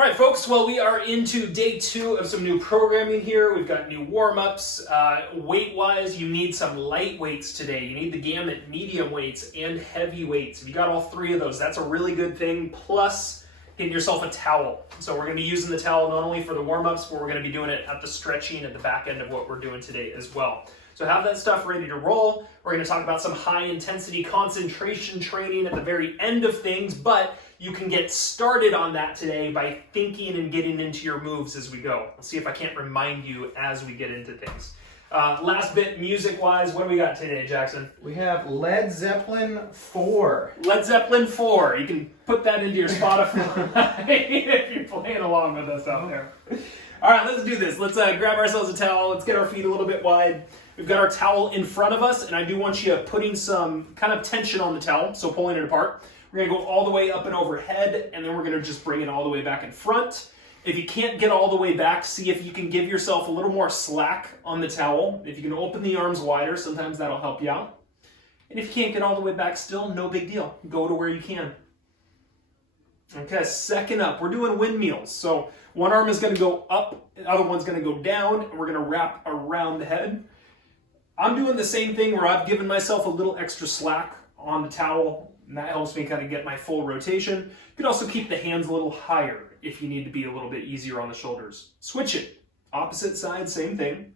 All right, folks, well, we are into day 2 of some new programming here. We've got new warm-ups. Weight-wise, you need some light weights today. You need the gamut, medium weights and heavy weights. If you got all 3 of those, that's a really good thing. Plus, getting yourself a towel. So we're going to be using the towel not only for the warm-ups, but we're going to be doing it at the stretching at the back end of what we're doing today as well. So have that stuff ready to roll. We're going to talk about some high-intensity concentration training at the very end of things, but you can get started on that today by thinking and getting into your moves as we go. Let's see if I can't remind you as we get into things. Last bit, music-wise, what do we got today, Jackson? We have Led Zeppelin 4. Led Zeppelin 4. You can put that into your Spotify if you're playing along with us out there. All right, let's do this. Let's grab ourselves a towel. Let's get our feet a little bit wide. We've got our towel in front of us, and I do want you putting some kind of tension on the towel, so pulling it apart. We're going to go all the way up and overhead, and then we're going to just bring it all the way back in front. If you can't get all the way back, see if you can give yourself a little more slack on the towel. If you can open the arms wider, sometimes that'll help you out. And if you can't get all the way back still, no big deal. Go to where you can. Okay, second up, we're doing windmills. So one arm is going to go up, the other one's going to go down, and we're going to wrap around the head. I'm doing the same thing where I've given myself a little extra slack on the towel, and that helps me kind of get my full rotation. You can also keep the hands a little higher if you need to be a little bit easier on the shoulders. Switch it. Opposite side, same thing.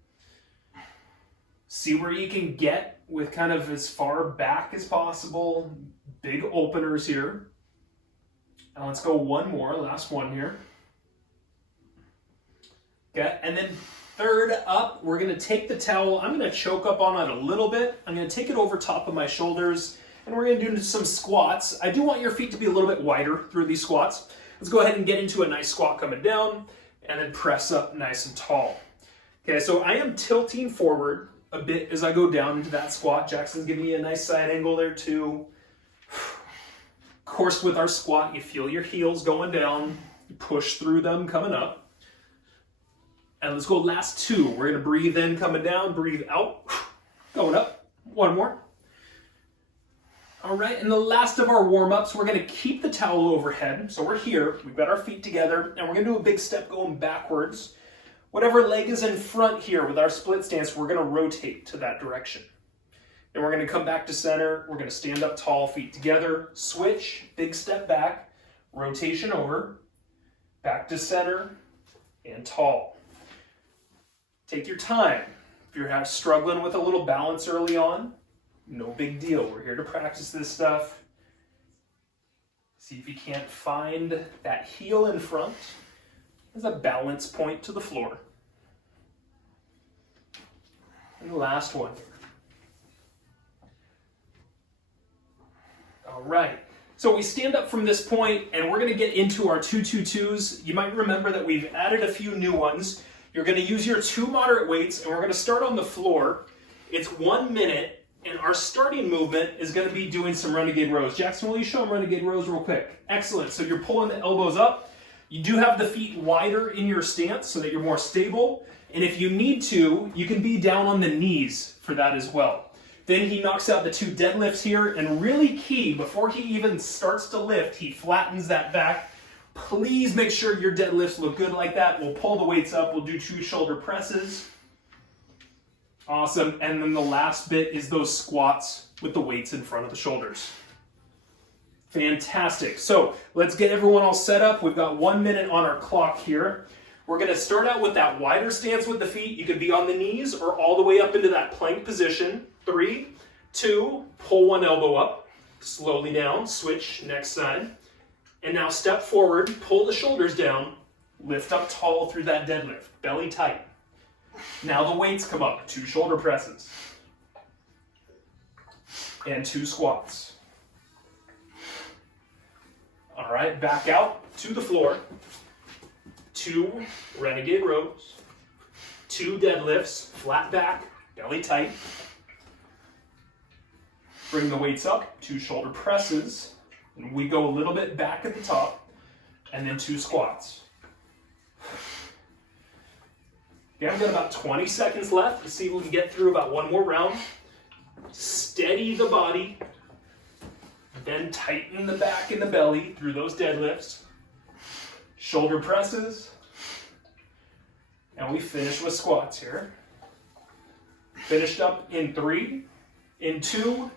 See where you can get with kind of as far back as possible. Big openers here. Now let's go one more, last one here. Okay, and then third up, we're gonna take the towel. I'm gonna choke up on it a little bit. I'm gonna take it over top of my shoulders, and we're gonna do some squats. I do want your feet to be a little bit wider through these squats. Let's go ahead and get into a nice squat coming down, and then press up nice and tall. Okay, so I am tilting forward a bit as I go down into that squat. Jackson's giving me a nice side angle there too. Of course, with our squat, you feel your heels going down, you push through them coming up. And let's go last 2. We're gonna breathe in, coming down, breathe out, going up. One more. All right, and the last of our warm-ups, we're gonna keep the towel overhead. So we're here, we've got our feet together, and we're gonna do a big step going backwards. Whatever leg is in front here with our split stance, we're gonna rotate to that direction. Then we're gonna come back to center, we're gonna stand up tall, feet together, switch, big step back, rotation over, back to center, and tall. Take your time. If you're struggling with a little balance early on, no big deal. We're here to practice this stuff. See if you can't find that heel in front as a balance point to the floor. And the last one. All right. So we stand up from this point, and we're going to get into our 2-2-2s. You might remember that we've added a few new ones. You're going to use your 2 moderate weights, and we're going to start on the floor. It's 1 minute, and our starting movement is going to be doing some Renegade rows. Jackson, will you show them Renegade rows real quick? Excellent. So you're pulling the elbows up. You do have the feet wider in your stance so that you're more stable. And if you need to, you can be down on the knees for that as well. Then he knocks out the 2 deadlifts here, and really key, before he even starts to lift, he flattens that back. Please make sure your deadlifts look good like that. We'll pull the weights up. We'll do 2 shoulder presses. Awesome. And then the last bit is those squats with the weights in front of the shoulders. Fantastic. So let's get everyone all set up. We've got 1 minute on our clock here. We're going to start out with that wider stance with the feet. You could be on the knees or all the way up into that plank position. 3, 2, pull one elbow up, slowly down, switch next side. And now step forward, pull the shoulders down, lift up tall through that deadlift, belly tight. Now the weights come up, 2 shoulder presses. And 2 squats. All right, back out to the floor. 2 Renegade rows. 2 deadlifts, flat back, belly tight. Bring the weights up, 2 shoulder presses. And we go a little bit back at the top, and then 2 squats. Okay, I've got about 20 seconds left. Let's see if we can get through about 1 more round. Steady the body, then tighten the back and the belly through those deadlifts. shoulder presses, and we finish with squats here. Finished up in 3, in 2,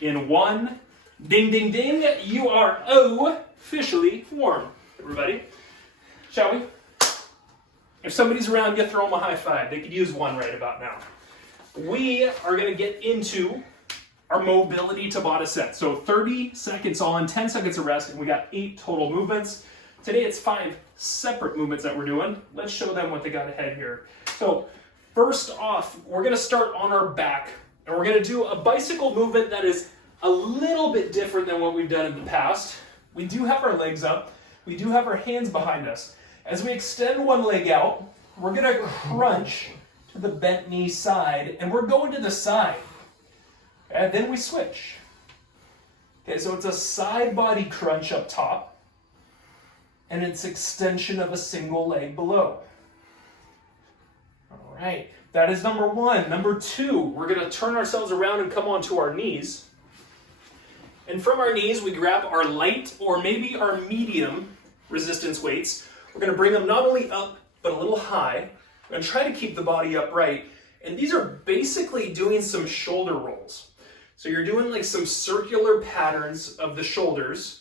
in 1. Ding, ding, ding. You are officially warm, everybody. Shall we? If somebody's around you, throw them a high five. They could use one right about now. We are going to get into our mobility Tabata set. So 30 seconds on, 10 seconds of rest, and we got 8 total movements. Today it's 5 separate movements that we're doing. Let's show them what they got ahead here. So first off, we're going to start on our back, and we're going to do a bicycle movement that is a little bit different than what we've done in the past. We do have our legs up. We do have our hands behind us. As we extend one leg out, we're going to crunch to the bent knee side, and we're going to the side. And then we switch. Okay, so it's a side body crunch up top, and it's extension of a single leg below. All right, that is number 1. Number 2, we're going to turn ourselves around and come onto our knees. And from our knees, we grab our light or maybe our medium resistance weights. We're going to bring them not only up, but a little high. We're going to try to keep the body upright. And these are basically doing some shoulder rolls. So you're doing like some circular patterns of the shoulders,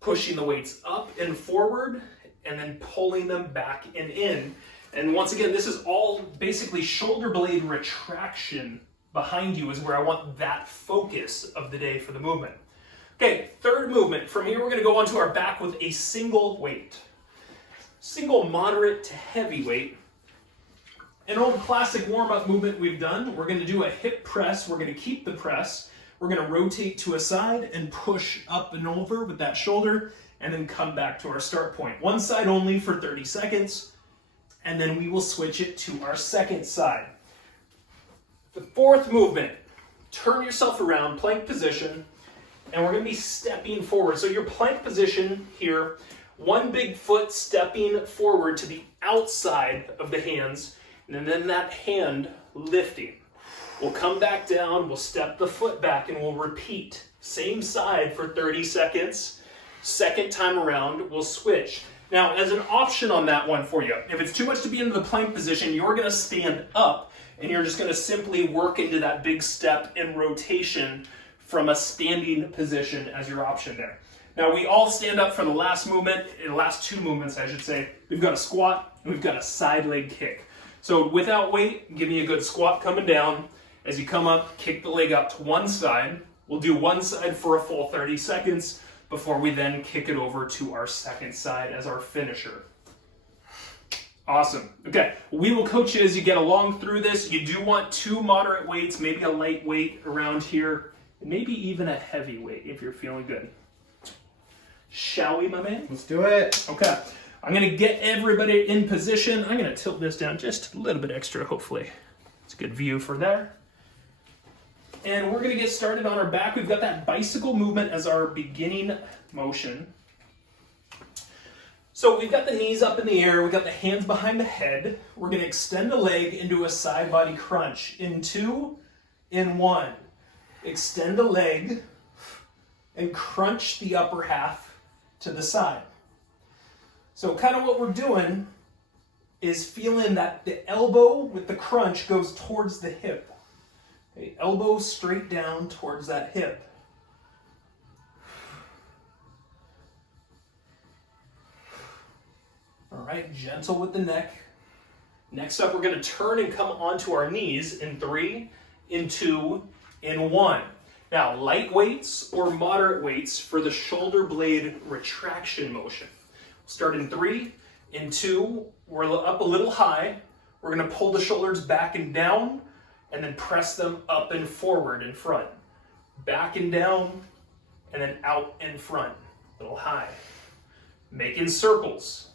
pushing the weights up and forward, and then pulling them back and in. And once again, this is all basically shoulder blade retraction behind you is where I want that focus of the day for the movement. Okay, third movement. From here, we're going to go onto our back with a single weight. Single moderate to heavy weight. An old classic warm-up movement we've done. We're going to do a hip press. We're going to keep the press. We're going to rotate to a side and push up and over with that shoulder, and then come back to our start point. One side only for 30 seconds, and then we will switch it to our second side. The fourth movement, turn yourself around, plank position, and we're going to be stepping forward. So your plank position here, one big foot stepping forward to the outside of the hands, and then that hand lifting. We'll come back down, we'll step the foot back, and we'll repeat. Same side for 30 seconds. Second time around, we'll switch. Now, as an option on that one for you, if it's too much to be into the plank position, you're going to stand up, and you're just going to simply work into that big step and rotation from a standing position as your option there. Now, we all stand up for the last movement, the last 2 movements, I should say. We've got a squat, and we've got a side leg kick. So without weight, give me a good squat coming down. As you come up, kick the leg up to one side. We'll do one side for a full 30 seconds before we then kick it over to our second side as our finisher. Awesome. Okay, we will coach you as you get along through this. You do want 2 moderate weights, maybe a light weight around here, and maybe even a heavy weight if you're feeling good. Shall we, my man? Let's do it. Okay, I'm going to get everybody in position. I'm going to tilt this down just a little bit extra, hopefully. It's a good view for there. And we're going to get started on our back. We've got that bicycle movement as our beginning motion. So we've got the knees up in the air. We've got the hands behind the head. We're going to extend a leg into a side body crunch. In 2, in 1. Extend a leg and crunch the upper half to the side. So kind of what we're doing is feeling that the elbow with the crunch goes towards the hip. Okay, elbow straight down towards that hip. All right, gentle with the neck. Next up, we're going to turn and come onto our knees in 3, in 2, in 1. Now, light weights or moderate weights for the shoulder blade retraction motion. We'll start in 3, in 2, we're up a little high. We're going to pull the shoulders back and down, and then press them up and forward in front. Back and down, and then out and front. A little high. Making circles.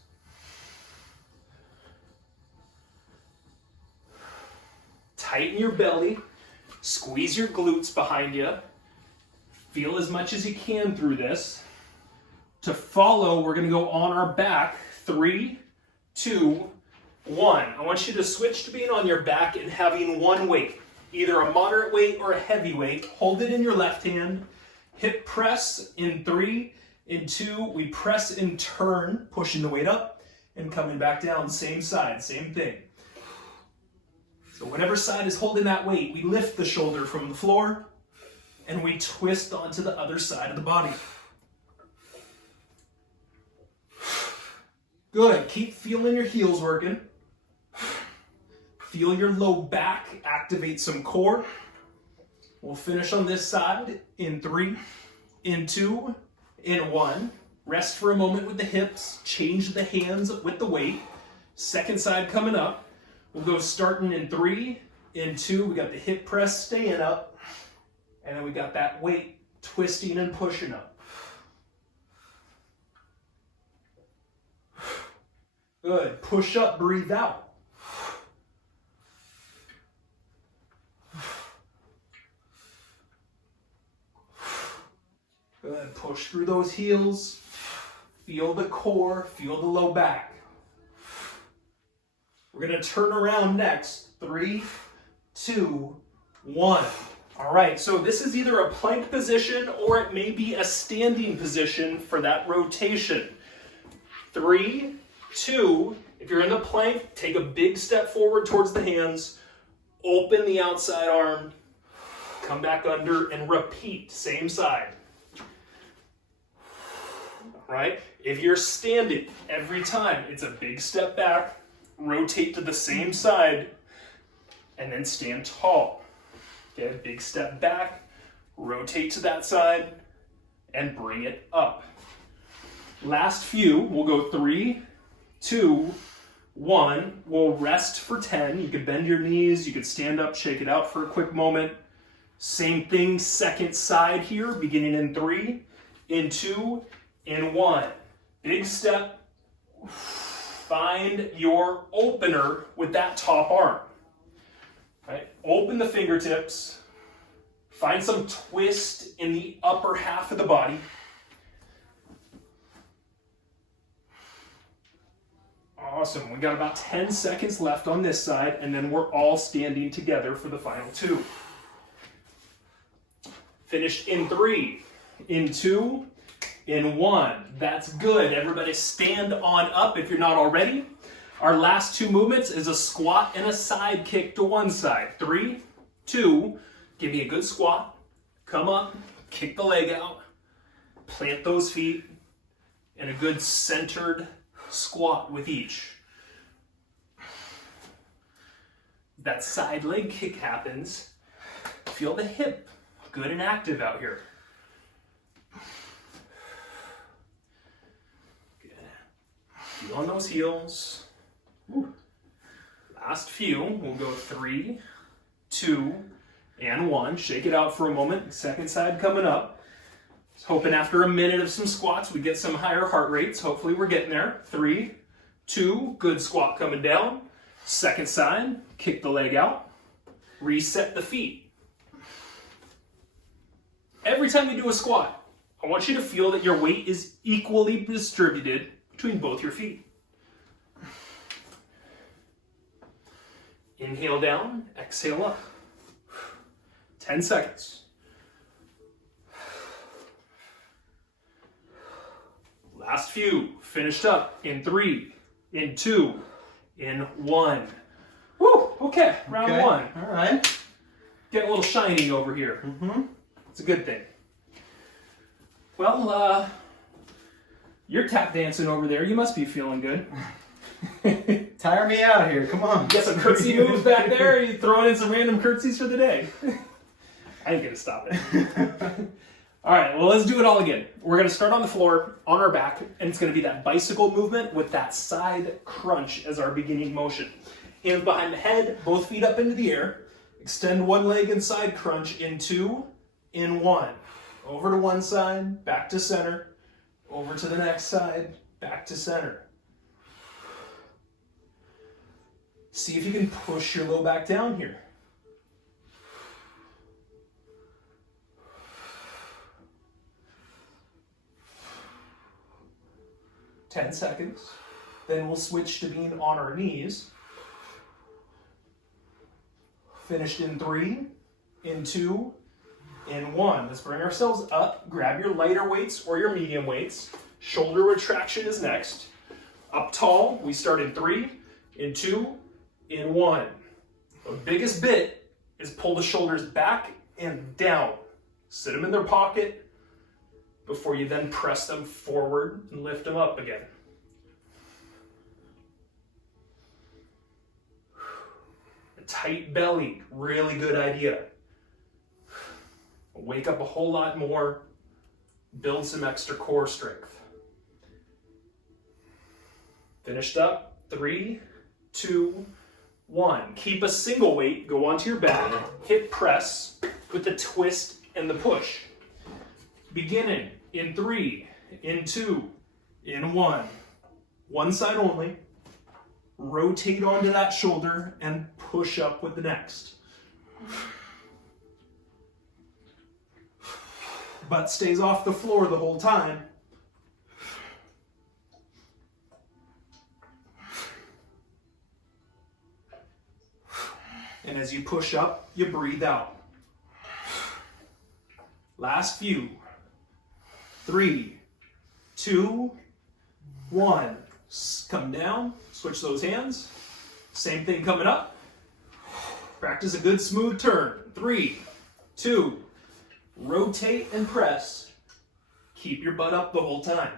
Tighten your belly. Squeeze your glutes behind you. Feel as much as you can through this. To follow, we're going to go on our back. 3, 2, 1. I want you to switch to being on your back and having one weight, either a moderate weight or a heavy weight. Hold it in your left hand. Hip press in 3, in 2. We press and turn, pushing the weight up. and coming back down, same side, same thing. So whatever side is holding that weight, we lift the shoulder from the floor and we twist onto the other side of the body. Good, keep feeling your heels working. Feel your low back, activate some core. We'll finish on this side in 3, in 2, in 1. Rest for a moment with the hips, change the hands with the weight. Second side coming up. We'll go starting in 3, in 2. We got the hip press staying up. And then we got that weight twisting and pushing up. Good. Push up, breathe out. Good. Push through those heels. Feel the core, feel the low back. We're going to turn around next. 3, 2, 1. All right, so this is either a plank position or it may be a standing position for that rotation. 3, 2, if you're in the plank, take a big step forward towards the hands, open the outside arm, come back under and repeat, same side. Right? If you're standing, every time it's a big step back, rotate to the same side, and then stand tall. Okay, big step back, rotate to that side, and bring it up. Last few, we'll go 3, 2, 1. We'll rest for 10. You could bend your knees, you could stand up, shake it out for a quick moment. Same thing, second side here, beginning in 3, in 2, in 1. Big step. Find your opener with that top arm. Right? Open the fingertips. Find some twist in the upper half of the body. Awesome. We got about 10 seconds left on this side, and then we're all standing together for the final 2. Finished in 3, in 2, in 1. That's good. Everybody stand on up if you're not already. Our last 2 movements is a squat and a side kick to one side. 3, 2, give me a good squat. Come up, kick the leg out, plant those feet, and a good centered squat with each. That side leg kick happens. Feel the hip good and active out here. Good. Feel on those heels. Woo. Last few, we'll go 3, 2, and 1. Shake it out for a moment. Second side coming up. Just hoping after a minute of some squats, we get some higher heart rates. Hopefully we're getting there. 3, 2, good squat coming down. Second side, kick the leg out. Reset the feet. Every time you do a squat, I want you to feel that your weight is equally distributed between both your feet. Inhale down, exhale up. 10 seconds. Last few, finished up in 3, in 2, in 1. Woo, okay, round 1. All right. Getting a little shiny over here. It's a good thing. Well, you're tap dancing over there. You must be feeling good. Tire me out here, come on. You got some curtsy moves back there? Are you throwing in some random curtsies for the day? I ain't gonna stop it. All right, well, let's do it all again. We're gonna start on the floor, on our back, and it's gonna be that bicycle movement with that side crunch as our beginning motion. Hands behind the head, both feet up into the air. Extend one leg and side crunch in 2, in 1. Over to one side, back to center. Over to the next side, back to center. See if you can push your low back down here. Ten seconds. Then we'll switch to being on our knees. Finished in 3, in 2, in 1. Let's bring ourselves up. Grab your lighter weights or your medium weights. Shoulder retraction is next. Up tall, we start in 3, in 2, in 1. The biggest bit is pull the shoulders back and down. Sit them in their pocket before you then press them forward and lift them up again. A tight belly, really good idea. Wake up a whole lot more, build some extra core strength. Finished up, 3, 2, 1. Keep a single weight, go onto your back, hip press with the twist and the push. Beginning in 3, in 2, in 1. One side only. Rotate onto that shoulder and push up with the next. Butt stays off the floor the whole time. And as you push up, you breathe out. Last few. 3, 2, 1. Come down, switch those hands. Same thing coming up. Practice a good smooth turn. 3, 2, rotate and press. Keep your butt up the whole time.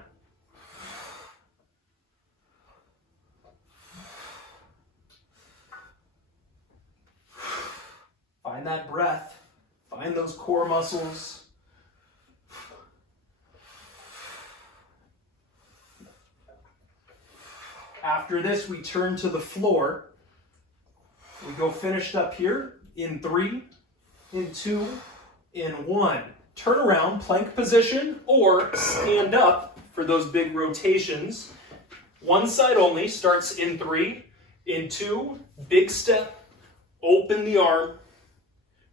Find that breath. Find those core muscles. After this, we turn to the floor. We go finished up here in 3, in 2, in 1. Turn around, plank position, or stand up for those big rotations. One side only starts in 3, in 2, big step, open the arm,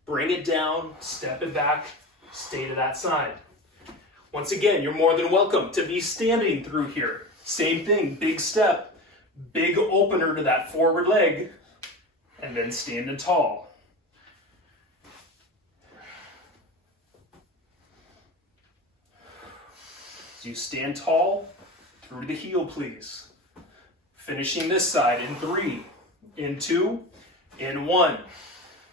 bring it down, step it back, stay to that side. Once again, you're more than welcome to be standing through here. Same thing, big step, big opener to that forward leg, and then standing tall. So you stand tall, through the heel, please. Finishing this side in 3, in 2, in 1.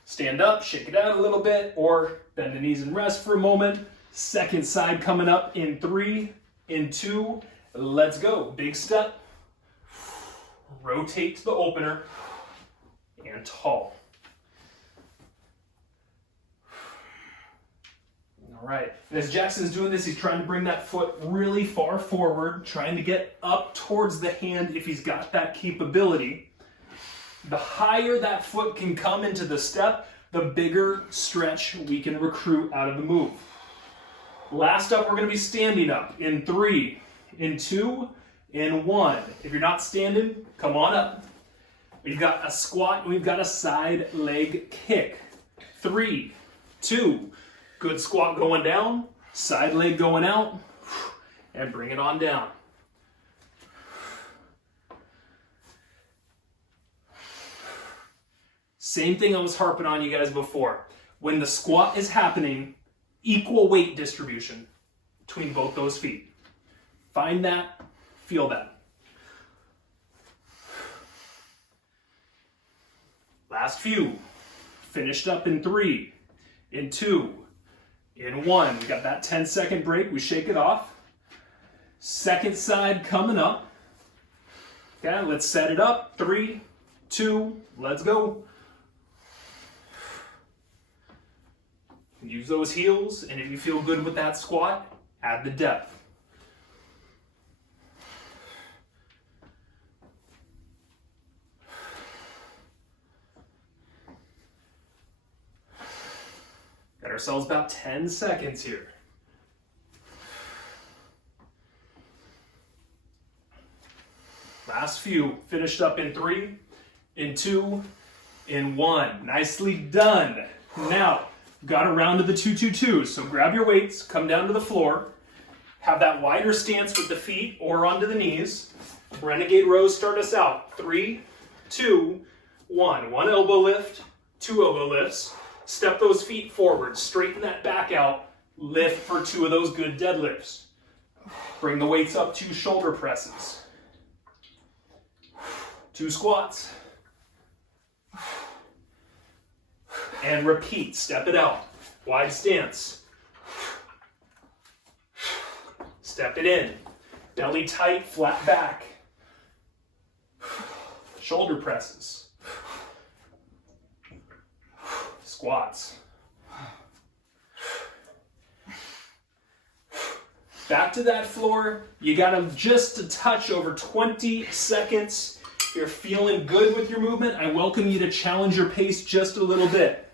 Stand up, shake it out a little bit, or bend the knees and rest for a moment. Second side coming up in 3, in 2, let's go. Big step, rotate to the opener, and tall. All right, and as Jackson's doing this, he's trying to bring that foot really far forward, trying to get up towards the hand if he's got that capability. The higher that foot can come into the step, the bigger stretch we can recruit out of the move. Last up, we're going to be standing up in 3, in 2, in 1. If you're not standing, come on up. We've got a squat and we've got a side leg kick. 3, 2, good squat going down, side leg going out, and bring it on down. Same thing I was harping on you guys before. When the squat is happening, equal weight distribution between both those feet. Find that, feel that. Last few. Finished up in 3, in 2, in 1. We got that 10-second break. We shake it off. Second side coming up. Okay, let's set it up. 3, 2, let's go. Use those heels, and if you feel good with that squat, add the depth. Got ourselves about 10 seconds here. Last few. Finished up in 3, in 2, in 1. Nicely done. Now, got around to the 2-2-2. So grab your weights, come down to the floor, have that wider stance with the feet or onto the knees. Renegade rows start us out. 3, 2, 1. 1 elbow lift, 2 elbow lifts. Step those feet forward, straighten that back out, lift for 2 of those good deadlifts. Bring the weights up, 2 shoulder presses. 2 squats. And repeat, step it out. Wide stance. Step it in. Belly tight, flat back. Shoulder presses. Squats. Back to that floor. You gotta just a touch over 20 seconds. If you're feeling good with your movement, I welcome you to challenge your pace just a little bit.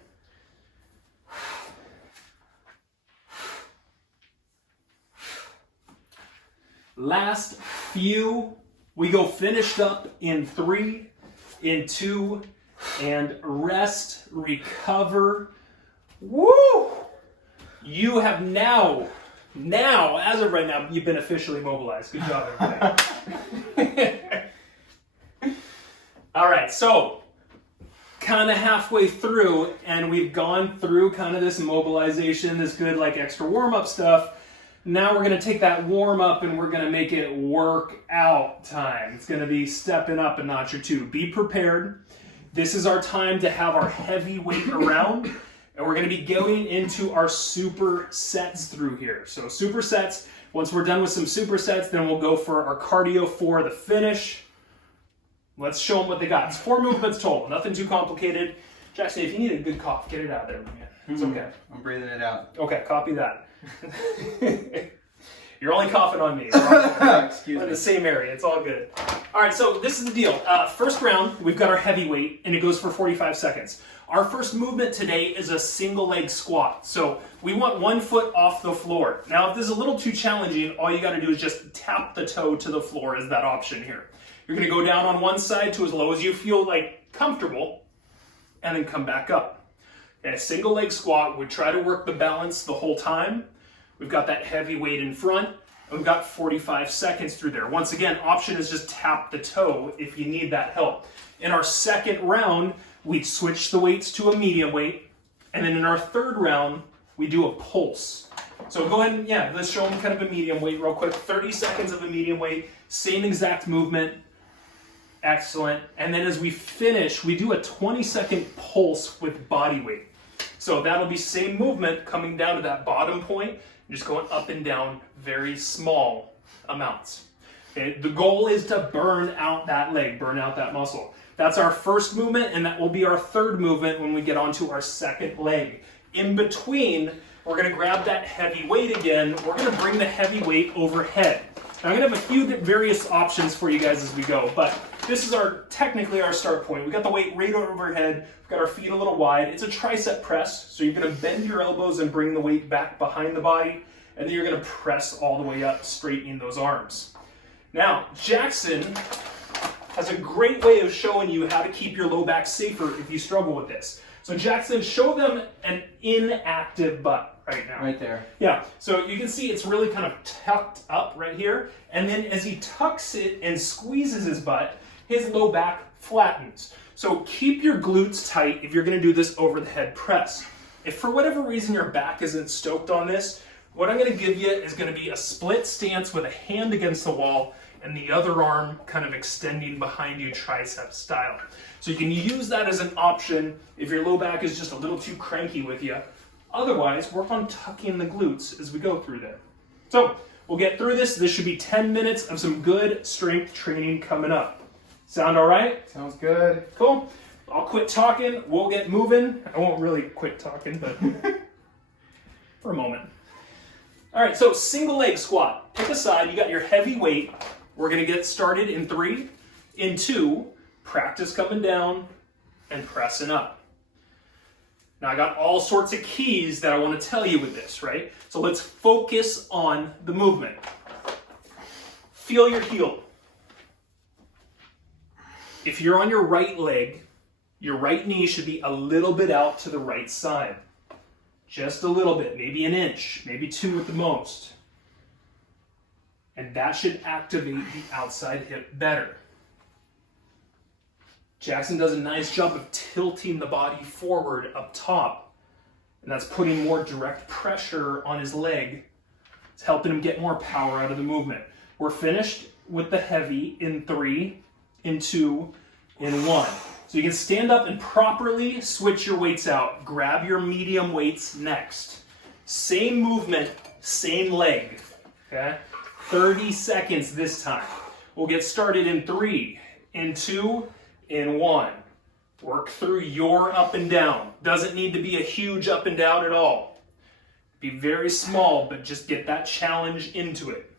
Last few, we go finished up in 3, in 2, and rest, recover. Woo! You have now, as of right now, you've been officially mobilized. Good job, everybody. All right, so kind of halfway through, and we've gone through kind of this mobilization, this good like extra warm-up stuff. Now we're going to take that warm-up and we're going to make it workout time. It's going to be stepping up a notch or two. Be prepared. This is our time to have our heavy weight around, and we're going to be going into our supersets through here. So supersets, once we're done with some supersets, then we'll go for our cardio for the finish. Let's show them what they got. It's 4 movements total, nothing too complicated. Jackson, if you need a good cough, get it out of there, man. It's okay. I'm breathing it out. Okay, copy that. You're only coughing on me. Excuse We're in me. the same area. It's all good. All right, so this is the deal. First round, we've got our heavy weight, and it goes for 45 seconds. Our first movement today is a single leg squat. So we want 1 foot off the floor. Now, if this is a little too challenging, all you got to do is just tap the toe to the floor as that option here. You're going to go down on one side to as low as you feel like comfortable, and then come back up. And a single leg squat, we try to work the balance the whole time. We've got that heavy weight in front, and we've got 45 seconds through there. Once again, option is just tap the toe if you need that help. In our second round, we switch the weights to a medium weight, and then in our third round, we do a pulse. So go ahead and, let's show them kind of a medium weight real quick. 30 seconds of a medium weight, same exact movement. Excellent. And then as we finish, we do a 20-second pulse with body weight. So that'll be same movement coming down to that bottom point, just going up and down very small amounts. Okay? The goal is to burn out that leg, burn out that muscle. That's our first movement, and that will be our third movement when we get onto our second leg. In between, we're going to grab that heavy weight again. We're going to bring the heavy weight overhead. Now, I'm going to have a few various options for you guys as we go, but this is technically our start point. We've got the weight right overhead. We've got our feet a little wide. It's a tricep press, so you're going to bend your elbows and bring the weight back behind the body, and then you're going to press all the way up, straightening those arms. Now, Jackson has a great way of showing you how to keep your low back safer if you struggle with this. So Jackson, show them an inactive butt right now. Right there. Yeah, so you can see it's really kind of tucked up right here, and then as he tucks it and squeezes his butt, his low back flattens. So keep your glutes tight if you're going to do this over the head press. If for whatever reason your back isn't stoked on this, what I'm going to give you is going to be a split stance with a hand against the wall and the other arm kind of extending behind you tricep style. So you can use that as an option if your low back is just a little too cranky with you. Otherwise, work on tucking the glutes as we go through there. So we'll get through this. This should be 10 minutes of some good strength training coming up. Sound all right? Sounds good. Cool. I'll quit talking. We'll get moving. I won't really quit talking, but for a moment. All right, so single leg squat. Pick a side. You got your heavy weight. We're going to get started in 3, in 2, practice coming down and pressing up. Now, I got all sorts of keys that I want to tell you with this, right? So let's focus on the movement. Feel your heel. If you're on your right leg, your right knee should be a little bit out to the right side. Just a little bit, maybe an inch, maybe 2 at the most. And that should activate the outside hip better. Jackson does a nice job of tilting the body forward up top. And that's putting more direct pressure on his leg. It's helping him get more power out of the movement. We're finished with the heavy in 3, in 2, in 1. So you can stand up and properly switch your weights out. Grab your medium weights next. Same movement, same leg. Okay? 30 seconds this time. We'll get started in 3, in 2, in 1. Work through your up and down. Doesn't need to be a huge up and down at all. Be very small, but just get that challenge into it.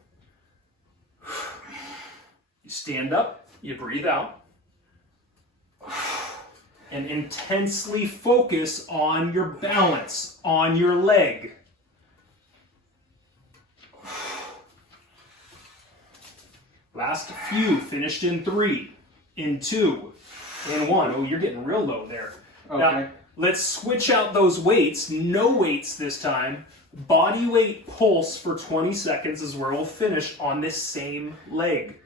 You stand up, you breathe out, and intensely focus on your balance, on your leg. Last few, finished in 3, in 2, in 1. Oh, you're getting real low there. Okay. Now, let's switch out those weights. No weights this time. Body weight pulse for 20 seconds is where we'll finish on this same leg.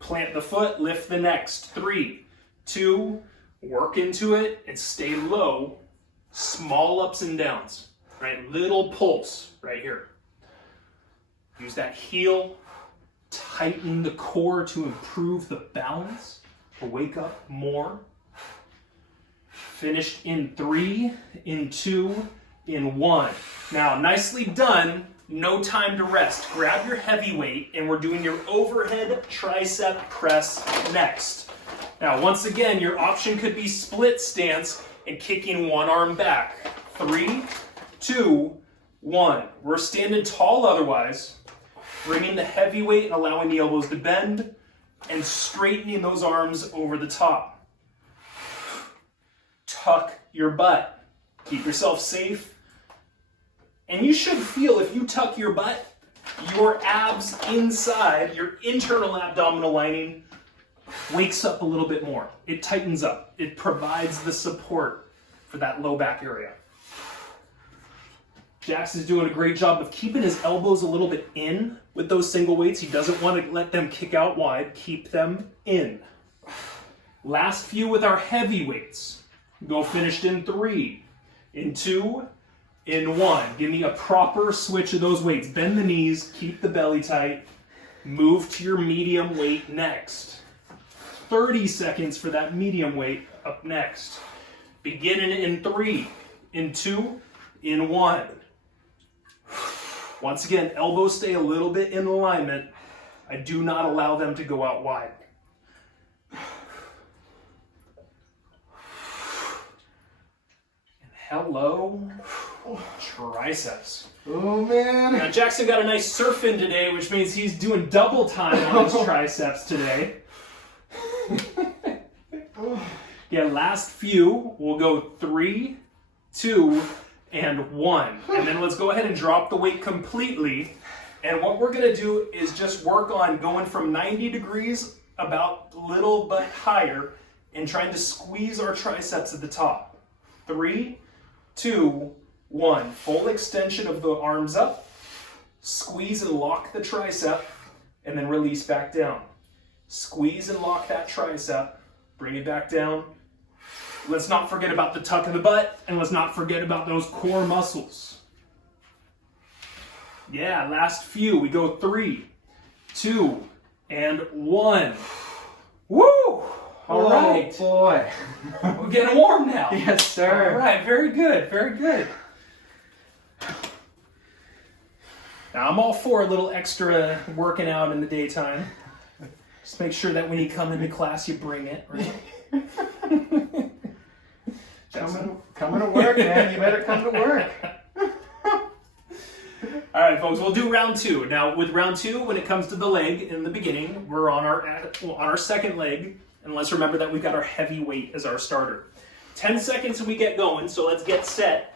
Plant the foot, lift the next. 3, 2, work into it and stay low. Small ups and downs, right? Little pulse right here. Use that heel. Tighten the core to improve the balance, to wake up more. Finished in 3, in 2, in 1. Now, nicely done. No time to rest. Grab your heavy weight, and we're doing your overhead tricep press next. Now, once again, your option could be split stance and kicking one arm back. 3, 2, 1. We're standing tall otherwise. Bringing the heavy weight and allowing the elbows to bend and straightening those arms over the top. Tuck your butt. Keep yourself safe. And you should feel, if you tuck your butt, your abs inside, your internal abdominal lining wakes up a little bit more. It tightens up. It provides the support for that low back area. Jackson's doing a great job of keeping his elbows a little bit in with those single weights. He doesn't want to let them kick out wide. Keep them in. Last few with our heavy weights. Go finished in 3, in 2, in 1. Give me a proper switch of those weights. Bend the knees, keep the belly tight. Move to your medium weight next. 30 seconds for that medium weight up next. Beginning in 3, in 2, in 1. Once again, elbows stay a little bit in alignment. I do not allow them to go out wide. And hello, triceps. Oh, man. Now, Jackson got a nice surf in today, which means he's doing double time on his triceps today. Yeah, last few, we'll go 3, 2, and 1. And then let's go ahead and drop the weight completely. And what we're gonna do is just work on going from 90 degrees about a little bit higher and trying to squeeze our triceps at the top. 3, 2, 1. Full extension of the arms up. Squeeze and lock the tricep and then release back down. Squeeze and lock that tricep. Bring it back down. Let's not forget about the tuck of the butt, and let's not forget about those core muscles. Yeah, last few. We go 3, 2, and 1. Woo! All right. Oh, boy. We're getting warm now. Yes, sir. All right, very good, very good. Now, I'm all for a little extra working out in the daytime. Just make sure that when you come into class, you bring it. Right? Coming to work, man. You better come to work. All right, folks, we'll do round 2. Now, with round 2, when it comes to the leg in the beginning, we're on our second leg. And let's remember that we've got our heavy weight as our starter. 10 seconds and we get going, so let's get set.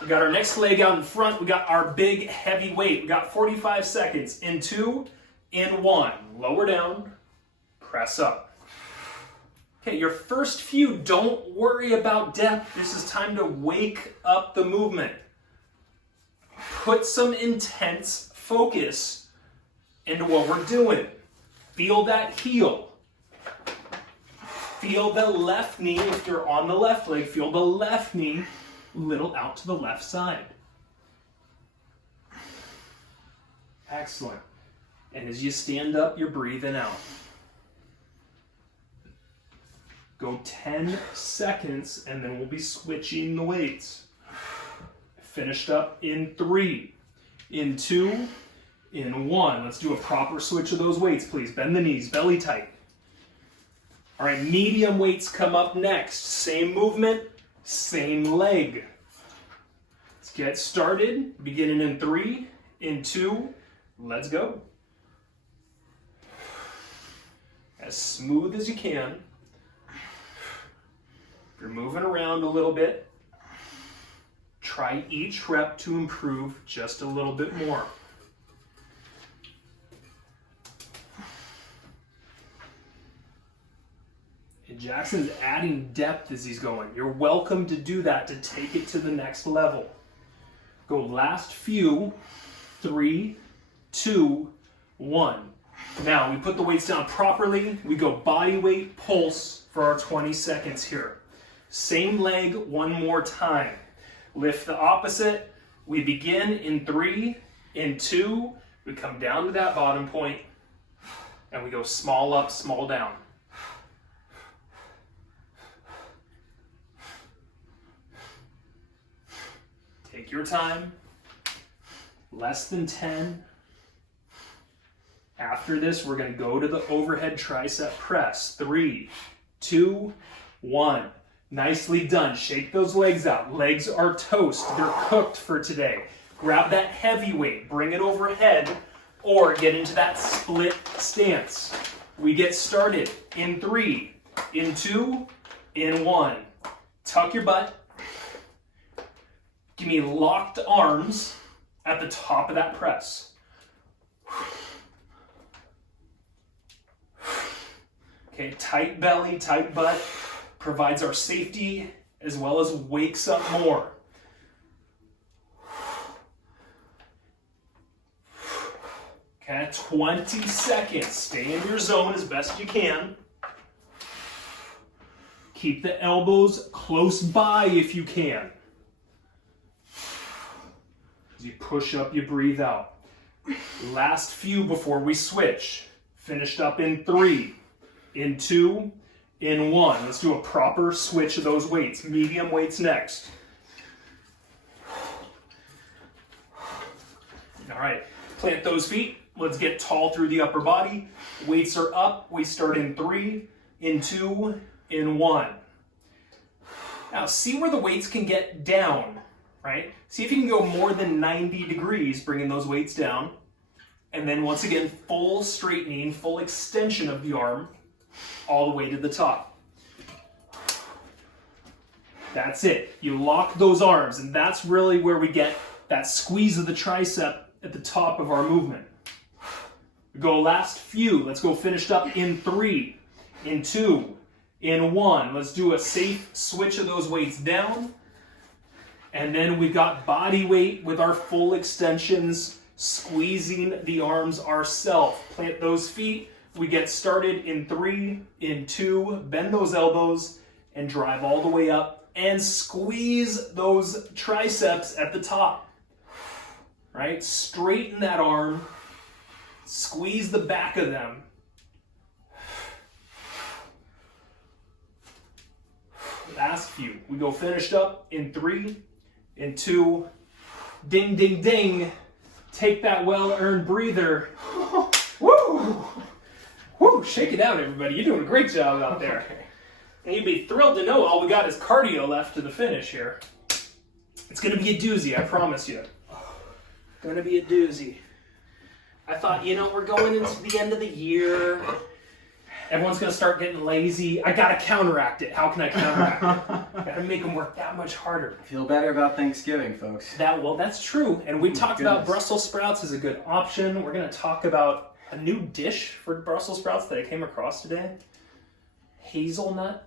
We got our next leg out in front. We got our big heavy weight. We got 45 seconds. In 2, in 1. Lower down, press up. Okay, your first few, don't worry about depth. This is time to wake up the movement. Put some intense focus into what we're doing. Feel that heel. Feel the left knee, if you're on the left leg, feel the left knee little out to the left side. Excellent. And as you stand up, you're breathing out. Go 10 seconds, and then we'll be switching the weights. Finished up in 3, in 2, in 1. Let's do a proper switch of those weights, please. Bend the knees, belly tight. All right, medium weights come up next. Same movement, same leg. Let's get started. Beginning in 3, in 2, let's go. As smooth as you can. If you're moving around a little bit, try each rep to improve just a little bit more. And Jackson's adding depth as he's going. You're welcome to do that to take it to the next level. Go last few, 3, 2, 1. Now, we put the weights down properly. We go body weight, pulse for our 20 seconds here. Same leg one more time. Lift the opposite. We begin in 3, in 2. We come down to that bottom point, and we go small up, small down. Take your time. Less than 10. After this, we're going to go to the overhead tricep press. 3, 2, 1. Nicely done. Shake those legs out. Legs are toast. They're cooked for today. Grab that heavy weight. Bring it overhead or get into that split stance. We get started in 3, in 2, in 1. Tuck your butt. Give me locked arms at the top of that press. Okay, tight belly, tight butt. Provides our safety as well as wakes up more. Okay, 20 seconds. Stay in your zone as best you can. Keep the elbows close by if you can. As you push up, you breathe out. Last few before we switch. Finished up in 3, in 2, in 1. Let's do a proper switch of those weights. Medium weights next. All right, plant those feet. Let's get tall through the upper body. Weights are up. We start in 3, in 2, in 1. Now see where the weights can get down, right? See if you can go more than 90 degrees, bringing those weights down. And then once again, full straightening, full extension of the arm, all the way to the top. That's it. You lock those arms, and that's really where we get that squeeze of the tricep at the top of our movement. We go last few. Let's go finished up in 3, in 2, in 1. Let's do a safe switch of those weights down. And then we've got body weight with our full extensions, squeezing the arms ourselves. Plant those feet. We get started in 3, in 2, bend those elbows, and drive all the way up, and squeeze those triceps at the top, right? Straighten that arm, squeeze the back of them. Last few. We go finished up in 3, in 2, ding, ding, ding. Take that well-earned breather. Woo! Woo! Shake it out, everybody. You're doing a great job out there. And you'd be thrilled to know all we got is cardio left to the finish here. It's going to be a doozy, I promise you. Going to be a doozy. I thought, we're going into the end of the year. Everyone's going to start getting lazy. I got to counteract it. How can I counteract it? Got to make them work that much harder. Feel better about Thanksgiving, folks. That's true. And we talked about Brussels sprouts as a good option. We're going to talk about a new dish for Brussels sprouts that I came across today. Hazelnut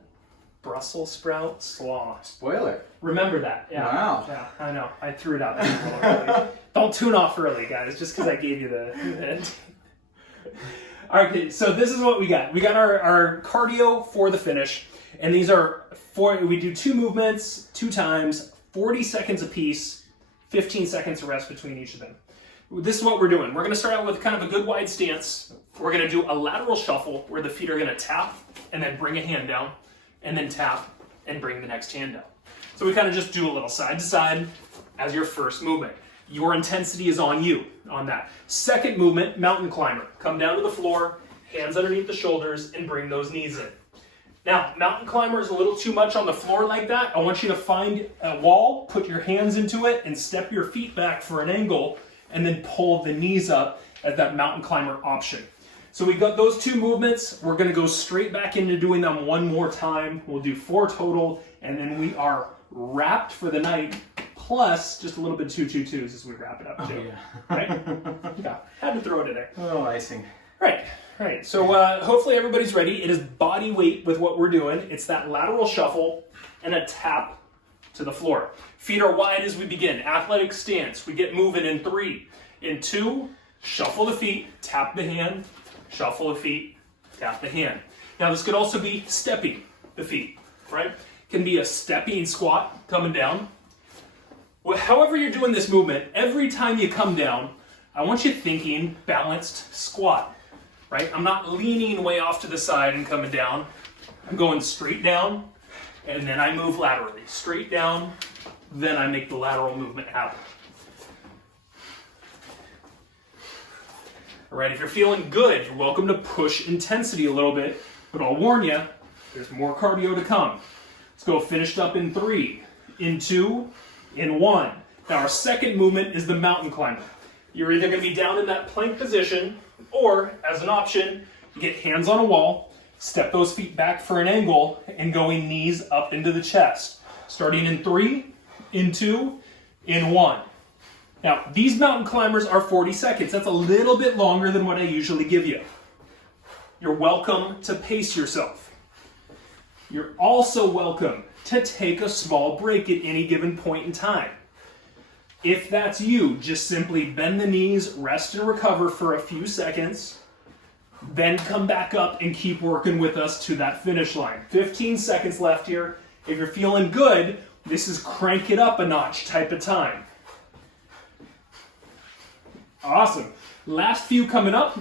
Brussels sprout slaw. Spoiler. Remember that. Yeah. Wow. Yeah, I know. I threw it out there. Don't tune off early, guys, just because I gave you the... Okay, so this is what we got. We got our cardio for the finish, and these are we do 2 movements, 2 times, 40 seconds apiece, 15 seconds of rest between each of them. This is what we're doing. We're going to start out with kind of a good wide stance. We're going to do a lateral shuffle where the feet are going to tap and then bring a hand down. and then tap and bring the next hand down. So we kind of just do a little side to side as your first movement. Your intensity is on you on that. Second movement, mountain climber. Come down to the floor, hands underneath the shoulders, and bring those knees in. Now, mountain climber is a little too much on the floor like that. I want you to find a wall, put your hands into it, and step your feet back for an angle, and then pull the knees up as that mountain climber option. So we got those two movements. We're gonna go straight back into doing them one more time. We'll do 4 total, and then we are wrapped for the night, plus just a little bit 2-2-2s as we wrap it up too. Oh, yeah. Right? Yeah, had to throw it in there. Oh, icing. Right. So hopefully everybody's ready. It is body weight with what we're doing. It's that lateral shuffle and a tap to the floor. Feet are wide as we begin. Athletic stance. We get moving in 3. In 2, shuffle the feet, tap the hand, shuffle the feet, tap the hand. Now this could also be stepping the feet, right? Can be a stepping squat coming down. Well, however you're doing this movement, every time you come down, I want you thinking balanced squat, right? I'm not leaning way off to the side and coming down. I'm going straight down, and then I move laterally. Straight down, then I make the lateral movement happen. All right, if you're feeling good, you're welcome to push intensity a little bit, but I'll warn you, there's more cardio to come. Let's go finished up in 3, in 2, in 1. Now our second movement is the mountain climber. You're either going to be down in that plank position, or as an option, you get hands on a wall, step those feet back for an angle, and going knees up into the chest. Starting in 3, in 2, in 1. Now, these mountain climbers are 40 seconds. That's a little bit longer than what I usually give you. You're welcome to pace yourself. You're also welcome to take a small break at any given point in time. If that's you, just simply bend the knees, rest and recover for a few seconds, then come back up and keep working with us to that finish line. 15 seconds left here. If you're feeling good, this is crank it up a notch type of time. Awesome. Last few coming up.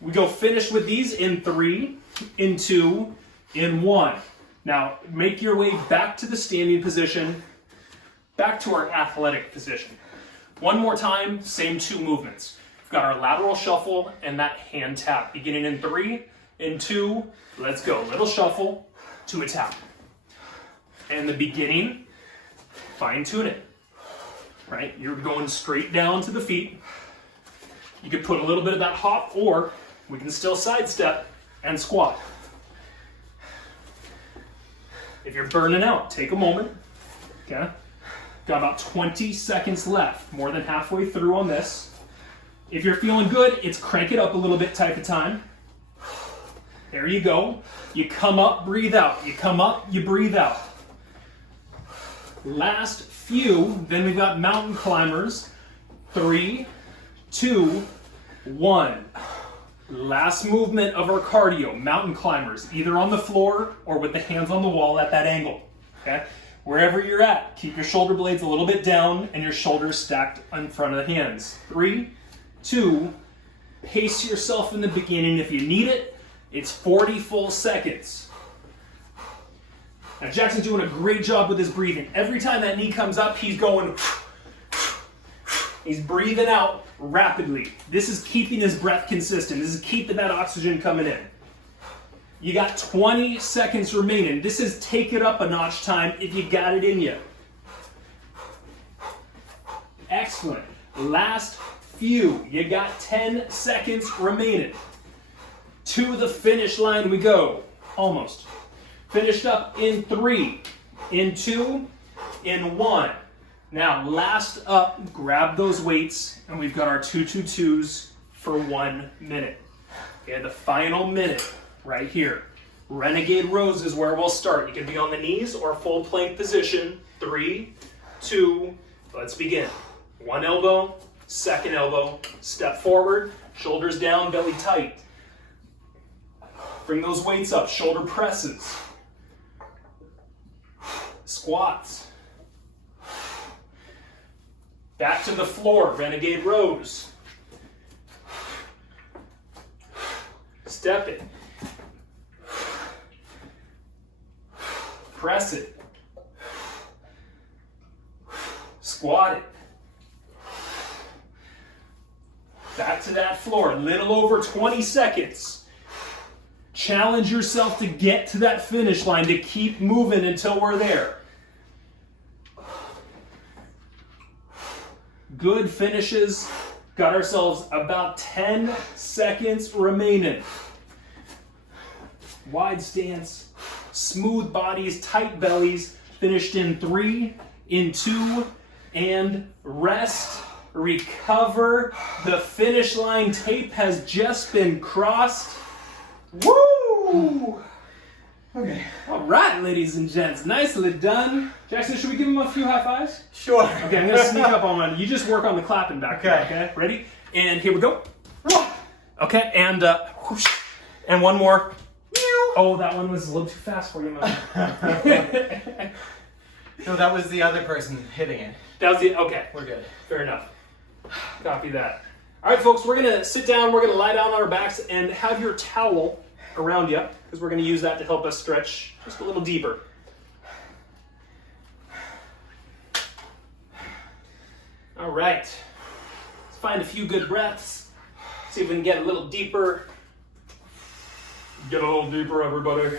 We go finish with these in 3, in 2, in 1. Now, make your way back to the standing position, back to our athletic position. One more time, same 2 movements. We've got our lateral shuffle and that hand tap. Beginning in 3, in 2, let's go. Little shuffle to a tap. And the beginning, fine tune it, right? You're going straight down to the feet. You could put a little bit of that hop, or we can still sidestep and squat. If you're burning out, take a moment, okay? Got about 20 seconds left, more than halfway through on this. If you're feeling good, it's crank it up a little bit type of time. There you go. You come up, breathe out. You come up, you breathe out. Last few, then we've got mountain climbers. 3, 2, 1. Last movement of our cardio, mountain climbers, either on the floor or with the hands on the wall at that angle, okay? Wherever you're at, keep your shoulder blades a little bit down and your shoulders stacked in front of the hands. 3, 2, pace yourself in the beginning if you need it. It's 40 full seconds. Now Jackson's doing a great job with his breathing. Every time that knee comes up, he's going, he's breathing out rapidly. This is keeping his breath consistent. This is keeping that oxygen coming in. You got 20 seconds remaining. This is take it up a notch time if you got it in you. Excellent. Last few. You got 10 seconds remaining. To the finish line we go. Almost. Finished up in 3, in 2, in 1. Now, last up, grab those weights, and we've got our 2-2-2s for 1 minute. Okay, the final minute, right here. Renegade rows is where we'll start. You can be on the knees or full plank position. 3, 2, let's begin. 1 elbow, 2nd elbow, step forward, shoulders down, belly tight. Bring those weights up, shoulder presses. Squats. Back to the floor, Renegade rows. Step it. Press it. Squat it. Back to that floor, a little over 20 seconds. Challenge yourself to get to that finish line, to keep moving until we're there. Good finishes. Got ourselves about 10 seconds remaining. Wide stance, smooth bodies, tight bellies. Finished in 3, in 2, and rest, recover. The finish line tape has just been crossed. Woo! Okay. All right, ladies and gents, nicely done. Jackson, should we give him a few high fives? Sure. Okay, I'm gonna sneak up on one. You just work on the clapping back there, okay? Ready? And here we go. Okay, and whoosh. And one more. Oh, that one was a little too fast for you, man. No, that was the other person hitting it. That was the, okay. We're good. Fair enough. Copy that. All right, folks, we're gonna sit down, we're gonna lie down on our backs and have your towel around you, because we're gonna use that to help us stretch just a little deeper. All right, let's find a few good breaths, see if we can get a little deeper. Get a little deeper, everybody.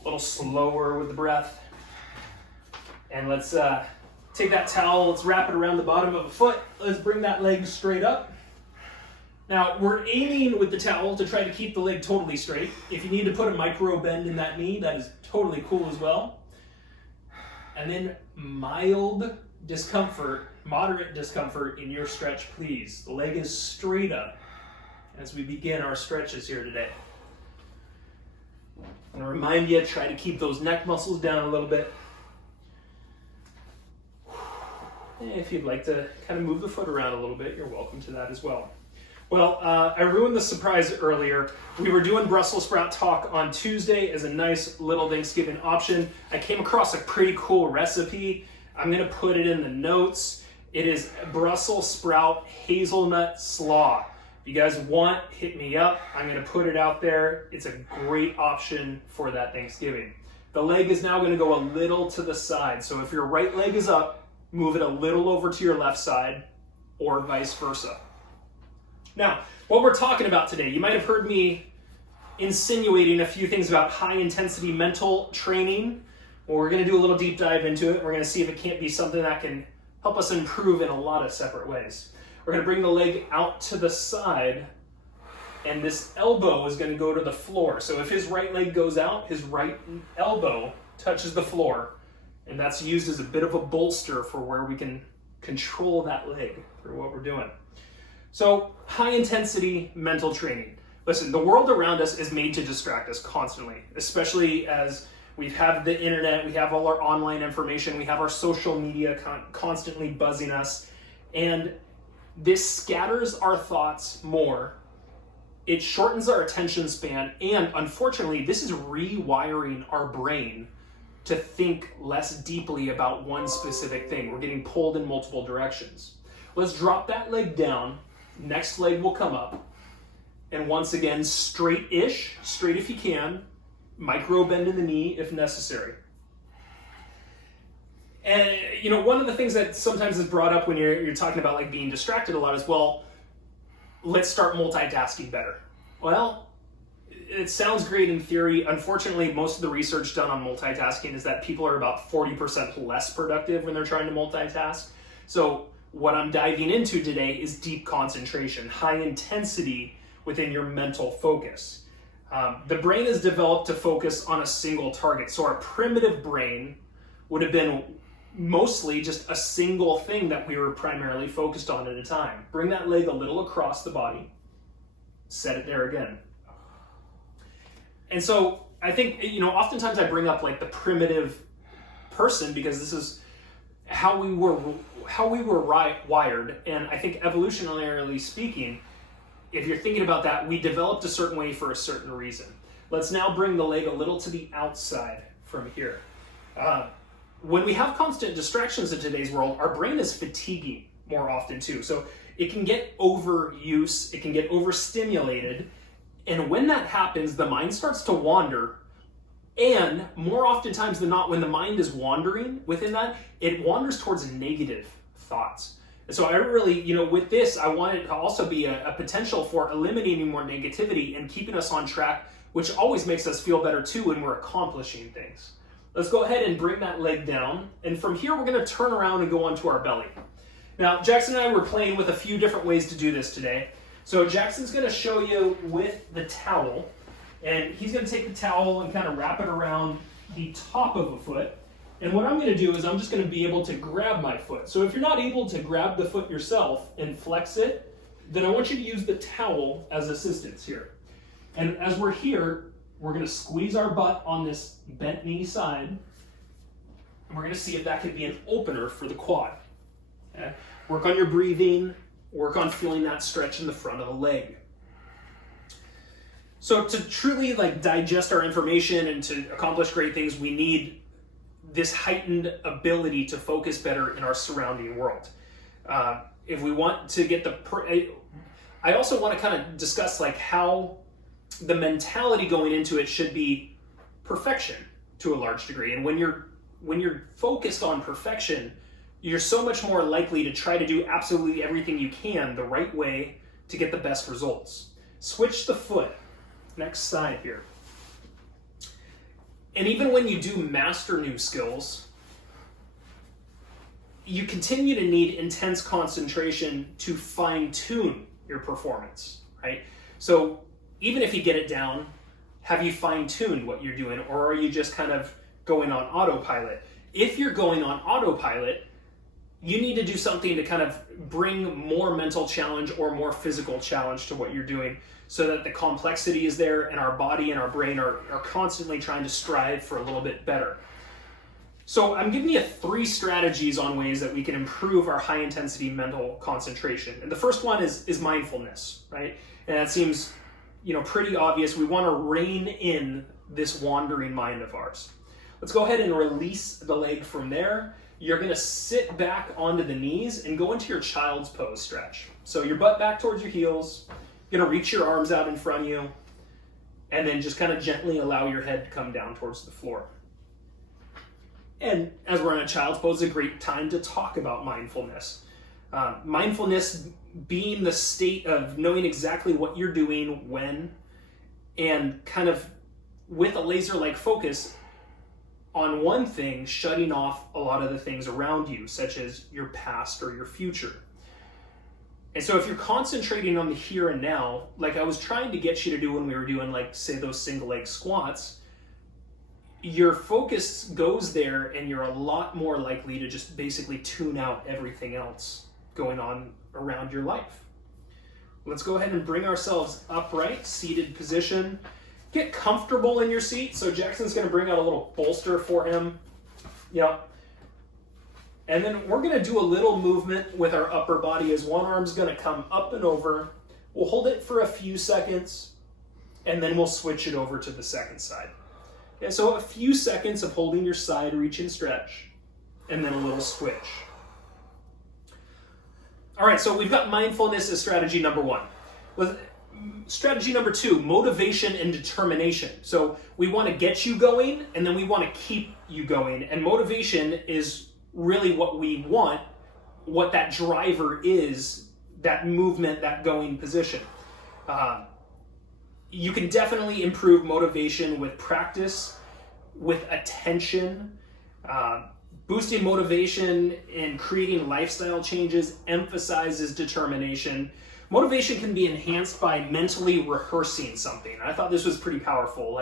A little slower with the breath. And let's take that towel, let's wrap it around the bottom of a foot. Let's bring that leg straight up. Now, we're aiming with the towel to try to keep the leg totally straight. If you need to put a micro bend in that knee, that is totally cool as well. And then mild discomfort, moderate discomfort in your stretch, please. The leg is straight up as we begin our stretches here today. I'm going to remind you, try to keep those neck muscles down a little bit. If you'd like to kind of move the foot around a little bit, you're welcome to that as well. Well, I ruined the surprise earlier. We were doing Brussels sprout talk on Tuesday as a nice little Thanksgiving option. I came across a pretty cool recipe. I'm going to put it in the notes. It is Brussels sprout hazelnut slaw. If you guys want, hit me up. I'm going to put it out there. It's a great option for that Thanksgiving. The leg is now going to go a little to the side. So if your right leg is up, move it a little over to your left side, or vice versa. Now, what we're talking about today, you might have heard me insinuating a few things about high intensity mental training. Well, we're going to do a little deep dive into it. We're going to see if it can't be something that can help us improve in a lot of separate ways. We're going to bring the leg out to the side, and this elbow is going to go to the floor. So if his right leg goes out, his right elbow touches the floor, and that's used as a bit of a bolster for where we can control that leg through what we're doing. So high intensity mental training. Listen, the world around us is made to distract us constantly, especially as we have the internet, we have all our online information, we have our social media constantly buzzing us, and this scatters our thoughts more. It shortens our attention span, and unfortunately, this is rewiring our brain to think less deeply about one specific thing. We're getting pulled in multiple directions. Let's drop that leg down. Next leg will come up. And once again, straight-ish, straight if you can, micro bend in the knee if necessary. And you know, one of the things that sometimes is brought up when you're talking about like being distracted a lot is, well, let's start multitasking better. Well, it sounds great in theory. Unfortunately, most of the research done on multitasking is that people are about 40% less productive when they're trying to multitask. So what I'm diving into today is deep concentration, high intensity within your mental focus. The brain is developed to focus on a single target. So our primitive brain would have been mostly just a single thing that we were primarily focused on at a time. Bring that leg a little across the body. Set it there again. And so I think, you know, oftentimes I bring up like the primitive person because this is how we were wired. And I think evolutionarily speaking, if you're thinking about that, we developed a certain way for a certain reason. Let's now bring the leg a little to the outside from here. When we have constant distractions in today's world, our brain is fatiguing more often too. So it can get overuse, it can get overstimulated. And when that happens, the mind starts to wander And more oftentimes than not, when the mind is wandering within that, it wanders towards negative thoughts. And so I really, with this, I want it to also be a potential for eliminating more negativity and keeping us on track, which always makes us feel better too when we're accomplishing things. Let's go ahead and bring that leg down. And from here, we're gonna turn around and go onto our belly. Now, Jackson and I were playing with a few different ways to do this today. So Jackson's gonna show you with the towel, and he's gonna take the towel and kind of wrap it around the top of a foot. And what I'm gonna do is I'm just gonna be able to grab my foot. So if you're not able to grab the foot yourself and flex it, then I want you to use the towel as assistance here. And as we're here, we're gonna squeeze our butt on this bent knee side, and we're gonna see if that could be an opener for the quad. Okay? Work on your breathing, work on feeling that stretch in the front of the leg. So to truly digest our information and to accomplish great things, we need this heightened ability to focus better in our surrounding world. If we want to get I also want to kind of discuss how the mentality going into it should be perfection to a large degree. And when you're focused on perfection, you're so much more likely to try to do absolutely everything you can the right way to get the best results. Switch the foot. Next side here. And even when you do master new skills, you continue to need intense concentration to fine-tune your performance, right? So even if you get it down, have you fine-tuned what you're doing, or are you just kind of going on autopilot? If you're going on autopilot, you need to do something to kind of bring more mental challenge or more physical challenge to what you're doing, so that the complexity is there and our body and our brain are constantly trying to strive for a little bit better. So I'm giving you 3 strategies on ways that we can improve our high intensity mental concentration. And the first one is mindfulness, right? And that seems pretty obvious. We want to rein in this wandering mind of ours. Let's go ahead and release the leg from there. You're going to sit back onto the knees and go into your child's pose stretch. So your butt back towards your heels. You're going to reach your arms out in front of you, and then just kind of gently allow your head to come down towards the floor. And as we're in a child's pose, it's a great time to talk about mindfulness. Mindfulness being the state of knowing exactly what you're doing, when, and kind of with a laser-like focus on one thing, shutting off a lot of the things around you, such as your past or your future. And so if you're concentrating on the here and now, like I was trying to get you to do when we were doing say those single leg squats, your focus goes there and you're a lot more likely to just basically tune out everything else going on around your life. Let's go ahead and bring ourselves upright, seated position. Get comfortable in your seat. So Jackson's gonna bring out a little bolster for him. Yep. And then we're gonna do a little movement with our upper body as one arm's gonna come up and over. We'll hold it for a few seconds, and then we'll switch it over to the second side. Okay, so a few seconds of holding your side, reach and stretch, and then a little switch. All right, so we've got mindfulness as strategy number 1. Strategy number 2, motivation and determination. So we want to get you going, and then we want to keep you going. And motivation is really what we want, what that driver is, that movement, that going position. You can definitely improve motivation with practice, with attention. Boosting motivation and creating lifestyle changes emphasizes determination. Motivation can be enhanced by mentally rehearsing something. I thought this was pretty powerful.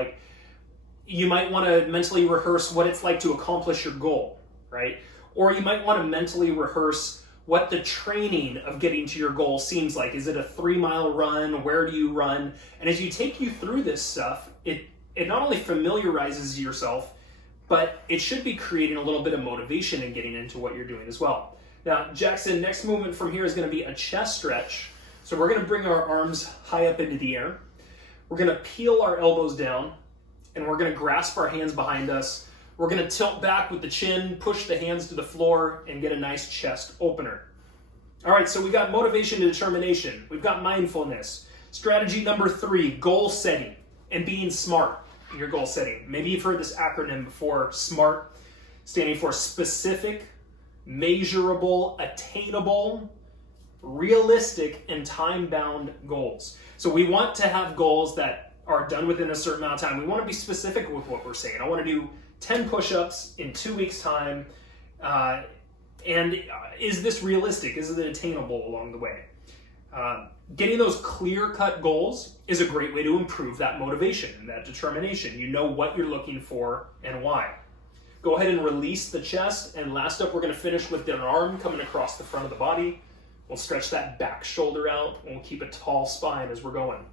You might want to mentally rehearse what it's like to accomplish your goal, right? Or you might want to mentally rehearse what the training of getting to your goal seems like. Is it a 3-mile run? Where do you run? And as you take you through this stuff, it not only familiarizes yourself, but it should be creating a little bit of motivation in getting into what you're doing as well. Now, Jackson, next movement from here is going to be a chest stretch. So we're going to bring our arms high up into the air. We're going to peel our elbows down, and we're going to grasp our hands behind us. We're going to tilt back with the chin, push the hands to the floor, and get a nice chest opener. All right, so we got motivation and determination. We've got mindfulness. Strategy number 3, goal setting and being smart. in your goal setting. Maybe you've heard this acronym before, SMART, standing for specific, measurable, attainable, realistic, and time-bound goals. So we want to have goals that are done within a certain amount of time. We want to be specific with what we're saying. I want to do 10 push-ups in 2 weeks' time. And is this realistic? Is it attainable along the way? Getting those clear-cut goals is a great way to improve that motivation and that determination. You know what you're looking for and why. Go ahead and release the chest. And last up, we're going to finish with an arm coming across the front of the body. We'll stretch that back shoulder out, and we'll keep a tall spine as we're going.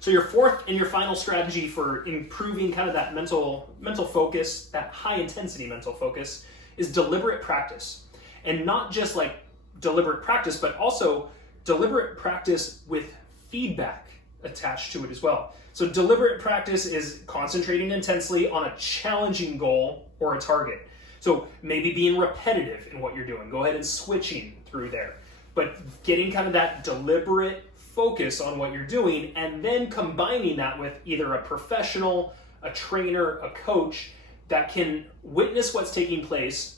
So your fourth and your final strategy for improving kind of that mental focus, that high-intensity mental focus, is deliberate practice. And not just like deliberate practice, but also deliberate practice with feedback attached to it as well. So deliberate practice is concentrating intensely on a challenging goal or a target. So maybe being repetitive in what you're doing. Go ahead and switching through there. But getting kind of that deliberate focus on what you're doing and then combining that with either a professional, a trainer, a coach that can witness what's taking place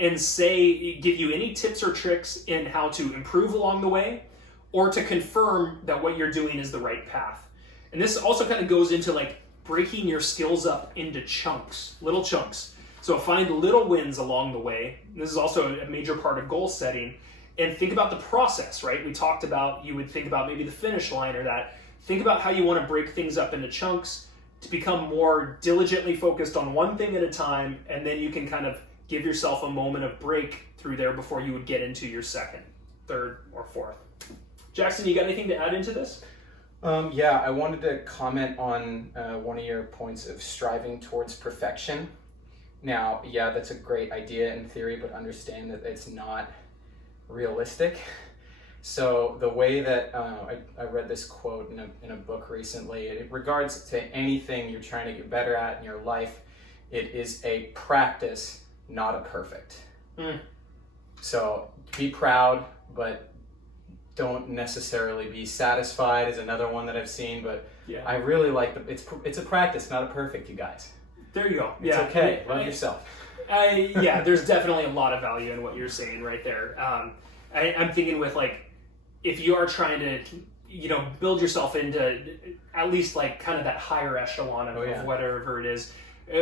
and give you any tips or tricks in how to improve along the way, or to confirm that what you're doing is the right path. And this also kind of goes into like breaking your skills up into chunks, little chunks. So find little wins along the way. This is also a major part of goal setting. And think about the process, right? We talked about, you would think about maybe the finish line or that. Think about how you want to break things up into chunks to become more diligently focused on one thing at a time, and then you can kind of give yourself a moment of break through there before you would get into your second, third, or fourth. Jackson, you got anything to add into this? Yeah, I wanted to comment on one of your points of striving towards perfection. Now, yeah, that's a great idea in theory, but understand that it's not realistic. So the way that I read this quote in a book recently, in regards to anything you're trying to get better at in your life, it is a practice, not a perfect. So be proud, but don't necessarily be satisfied is another one that I've seen. But yeah, I really like it's a practice, not a perfect, you guys. There you go. It's okay. Love yourself. Yeah, there's definitely a lot of value in what you're saying right there. I'm thinking with like, if you are trying to, build yourself into at least like kind of that higher echelon of whatever it is,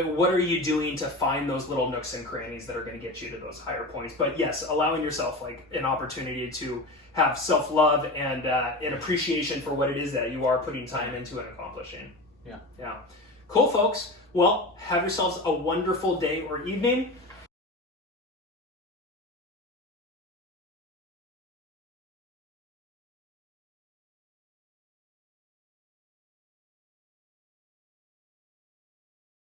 what are you doing to find those little nooks and crannies that are going to get you to those higher points? But yes, allowing yourself like an opportunity to have self-love and an appreciation for what it is that you are putting time into and accomplishing. Yeah. Cool, folks. Well, have yourselves a wonderful day or evening.